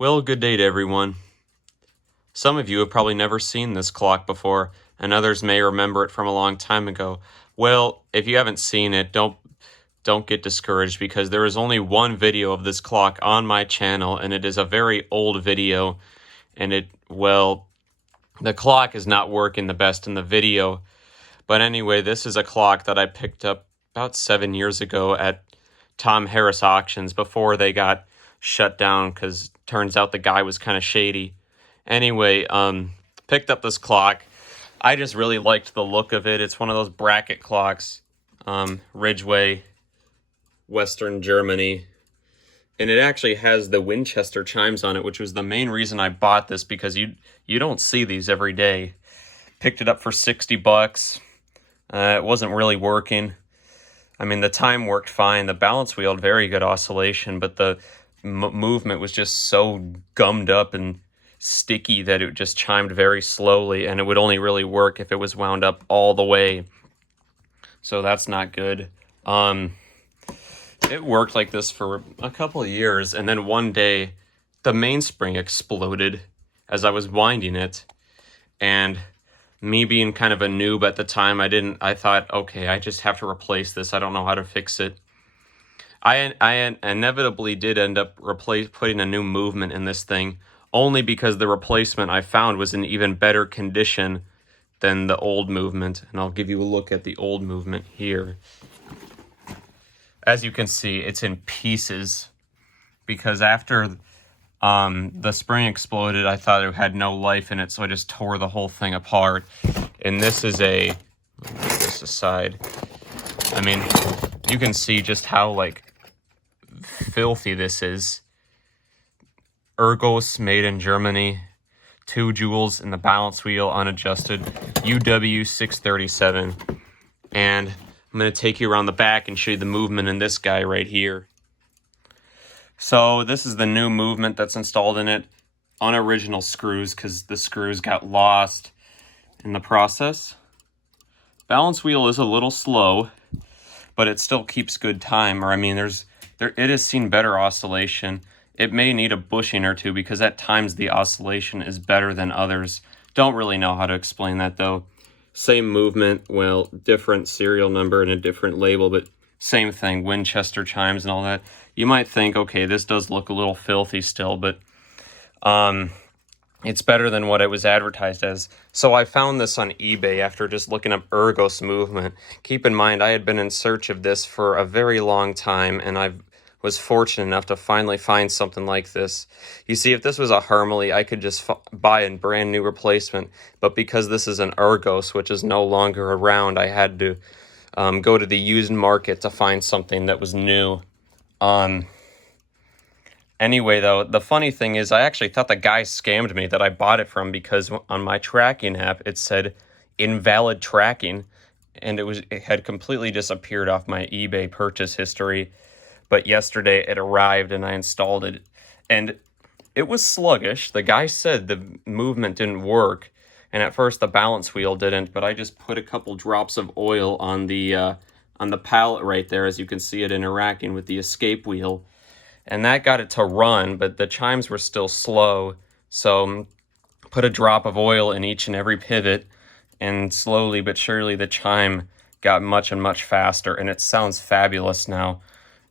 Well, good day to everyone. Some of you have probably never seen this clock before, and others may remember it from a long time ago. Well, if you haven't seen it, don't get discouraged because there is only one video of this clock on my channel, and it is a very old video, and the clock is not working the best in the video. But anyway, this is a clock that I picked up about 7 years ago at Tom Harris Auctions before they got shut down because turns out the guy was kind of shady. Anyway, picked up this clock. I just really liked the look of it. It's one of those bracket clocks, Ridgeway, Western Germany. And it actually has the Winchester chimes on it, which was the main reason I bought this because you don't see these every day. Picked it up for $60. It wasn't really working. I mean, the time worked fine. The balance wheel had very good oscillation, but the movement was just so gummed up and sticky that it just chimed very slowly, and it would only really work if it was wound up all the way. So that's not good. It worked like this for a couple of years, and then one day the mainspring exploded as I was winding it, and me being kind of a noob at the time, I thought, okay, I just have to replace this. I don't know how to fix it. I inevitably did end up putting a new movement in this thing, only because the replacement I found was in even better condition than the old movement. And I'll give you a look at the old movement here. As you can see, it's in pieces because after the spring exploded, I thought it had no life in it, so I just tore the whole thing apart. And this is let me put this aside. I mean, you can see just how, filthy this is. Ergos, made in Germany. 2 jewels in the balance wheel, unadjusted. UW 637. And I'm going to take you around the back and show you the movement in this guy right here. So this is the new movement that's installed in it. Unoriginal screws because the screws got lost in the process. Balance wheel is a little slow, but it still keeps good time. Or I mean, it has seen better oscillation. It may need a bushing or two because at times the oscillation is better than others. Don't really know how to explain that though. Same movement, well, different serial number and a different label, but same thing, Winchester chimes and all that. You might think, okay, this does look a little filthy still, but it's better than what it was advertised as. So I found this on eBay after just looking up Ergos movement. Keep in mind, I had been in search of this for a very long time, and I was fortunate enough to finally find something like this. You see, if this was a Harmony, I could just buy a brand new replacement, but because this is an Ergos, which is no longer around, I had to go to the used market to find something that was new. Anyway, though, the funny thing is I actually thought the guy scammed me that I bought it from because on my tracking app it said invalid tracking, and it had completely disappeared off my eBay purchase history. But yesterday it arrived and I installed it, and it was sluggish. The guy said the movement didn't work, and at first the balance wheel didn't, but I just put a couple drops of oil on the pallet right there, as you can see it interacting with the escape wheel. And that got it to run, but the chimes were still slow. So put a drop of oil in each and every pivot, and slowly but surely the chime got much and much faster, and it sounds fabulous now.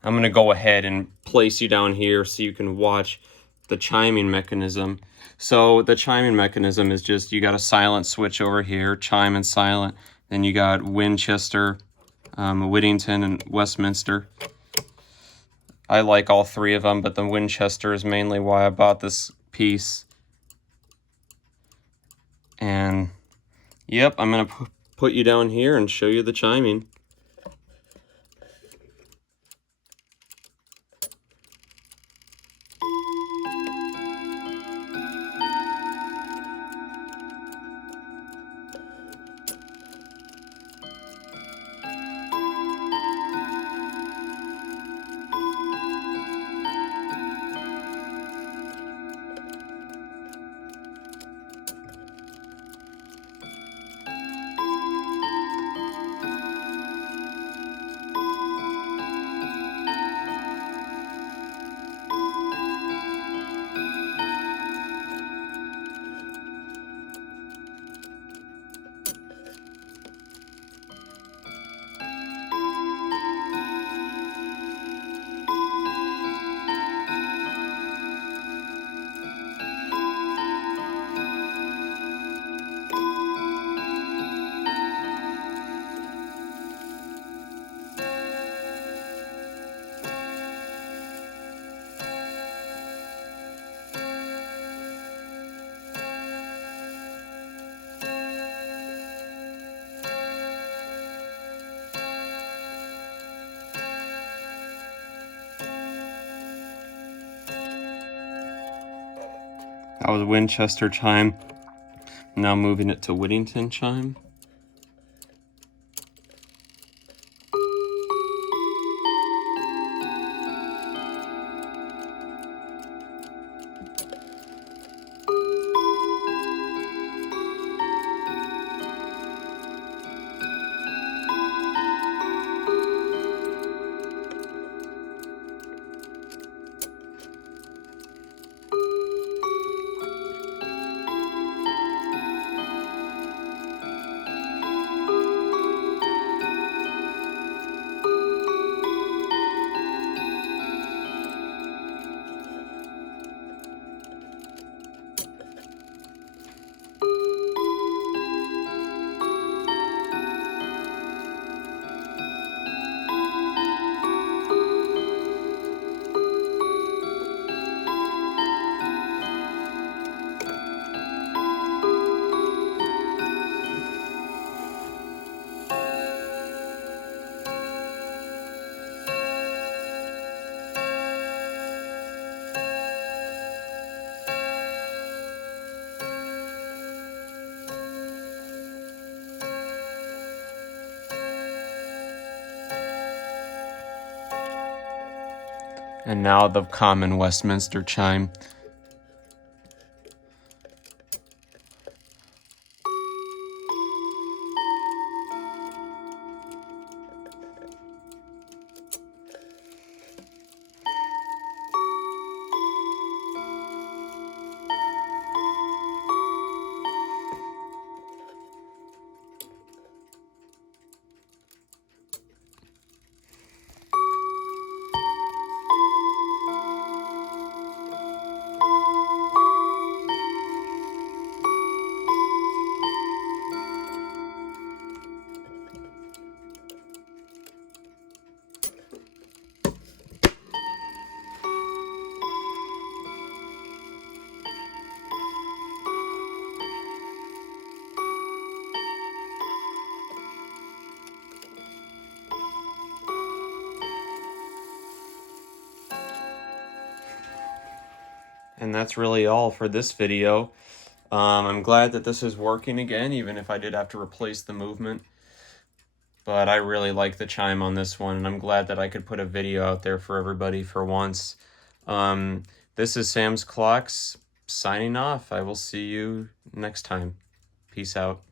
I'm going to go ahead and place you down here so you can watch the chiming mechanism. So the chiming mechanism is just, you got a silent switch over here, chime and silent. Then you got Winchester, Whittington, and Westminster. I like all three of them, but the Winchester is mainly why I bought this piece. And yep, I'm going to put you down here and show you the chiming. That was Winchester chime. Now moving it to Whittington chime. And now the common Westminster chime. And that's really all for this video. I'm glad that this is working again, even if I did have to replace the movement. But I really like the chime on this one, and I'm glad that I could put a video out there for everybody for once. This is Sam's Clocks signing off. I will see you next time. Peace out.